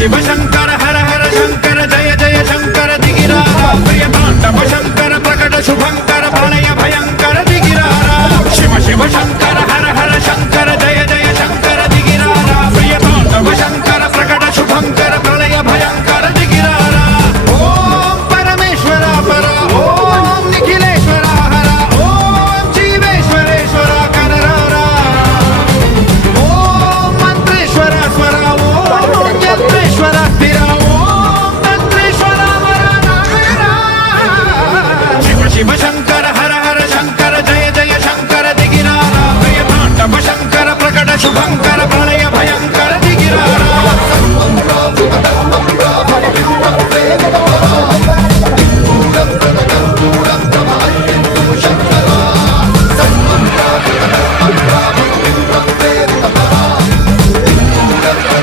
शिव शंकर हर हर शंकर जय जय शंकर दिगिरारा प्रिय तांडव शंकर प्रकट शुभंकर प्रलय भयंकर दिगिरारा शिव शिव शंकर